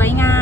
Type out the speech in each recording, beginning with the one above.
วยงา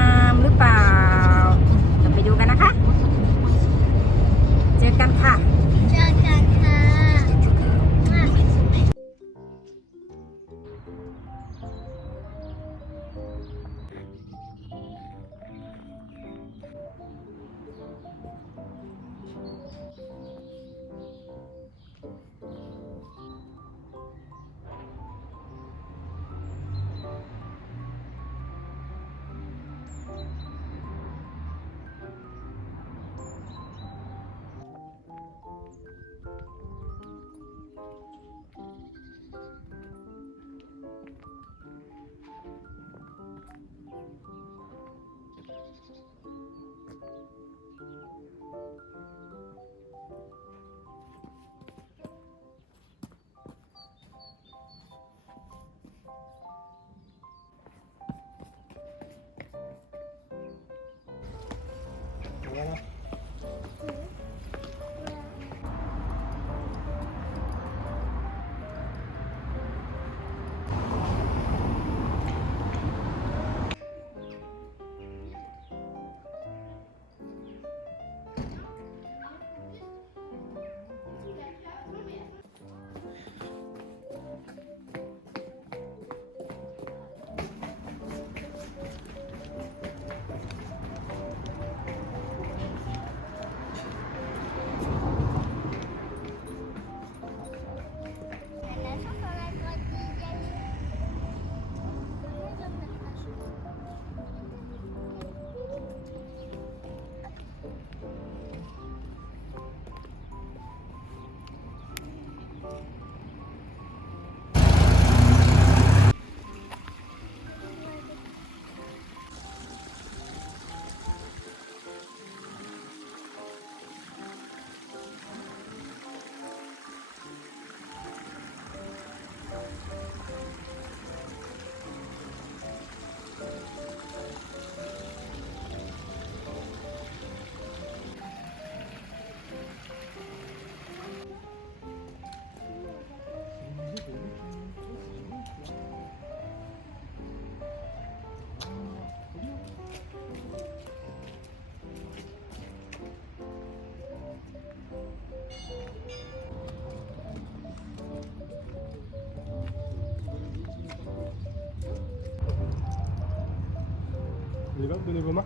On y va, donnez vos mains.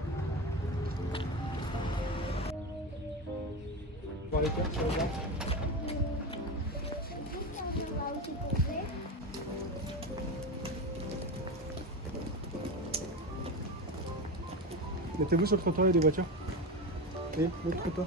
Voir les cartes, sur Mettez-vous sur le trottoir, il y a des voitures. Et le trottoir.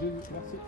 merci.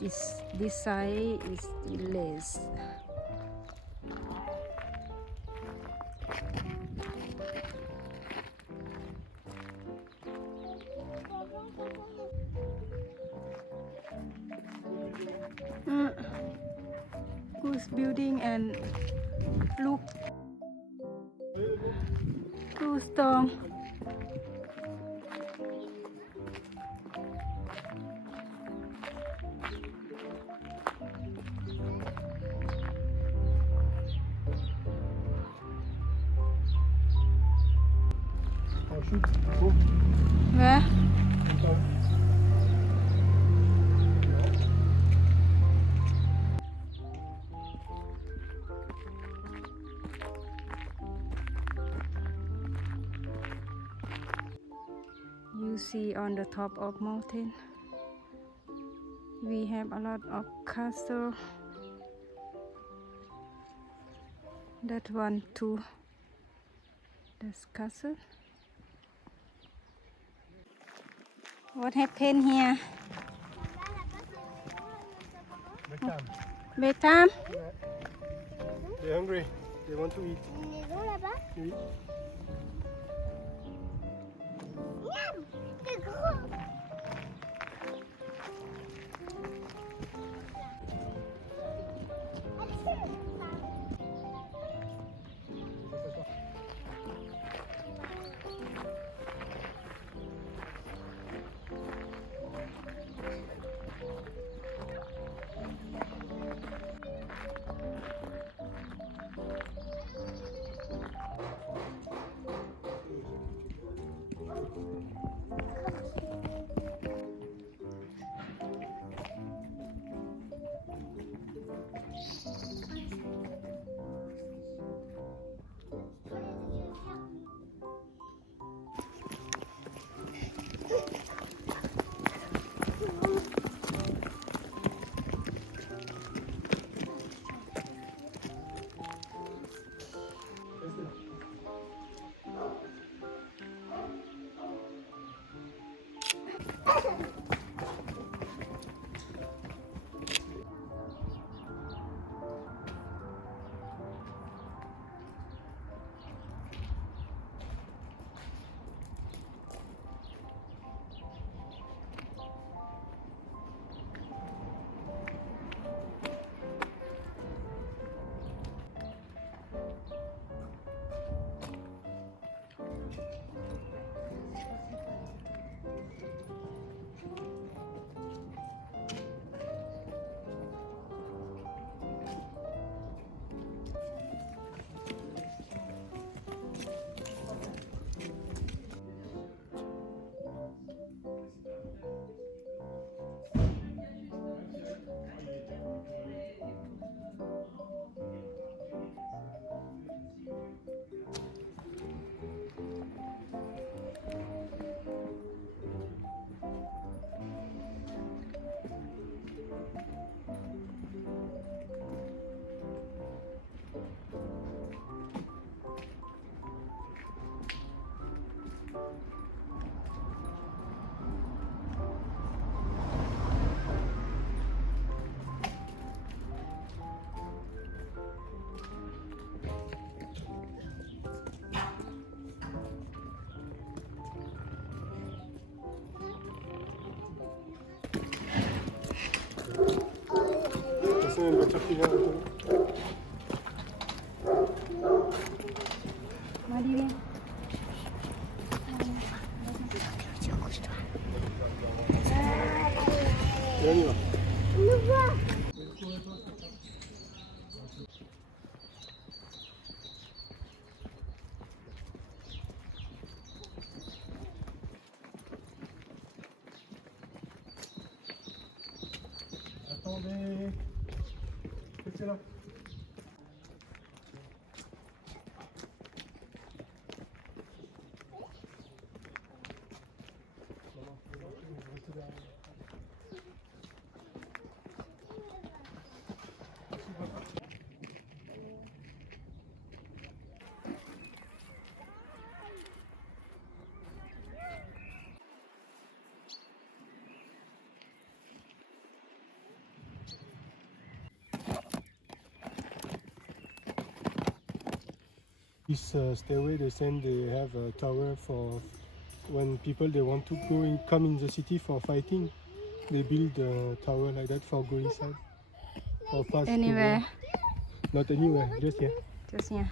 Is this side is the lace. Uh, who's building and look too strong. You see on the top of mountain. We have a lot of castle. That one too. this castle. What happened here? Beckham. Bedtime? Ouais. They're hungry. They want to eat. Une maison 네, 잡히죠. 마리에. 연이가. 누구야? This uh, stairway, they say they have a tower for when people they want to go in, come in the city for fighting. They build a tower like that for go inside. Or pass anywhere Not anywhere, just here. just here